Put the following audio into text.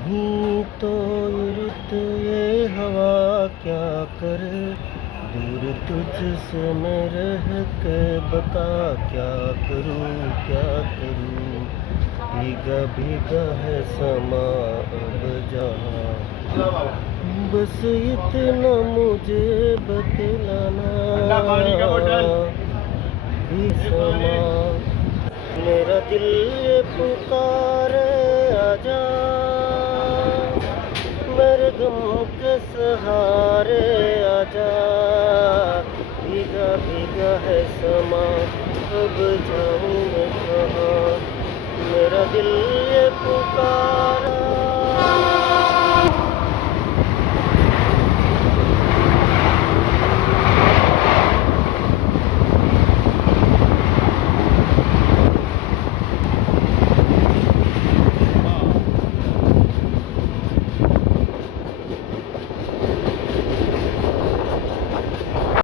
नहीं तो ये रुत ये हवा क्या करे, दूर तुझसे मैं रह के बता क्या करूं क्या करूं। भीगा भीगा है समा अब जहाँ, बस इतना मुझे बतलाना भी समा। मेरा दिल ये पुकारे आजा, मेरे गम के सहारे आजा। भीगा भीगा है समा अब जाऊं मैं कहाँ, मेरा दिल ये पुकार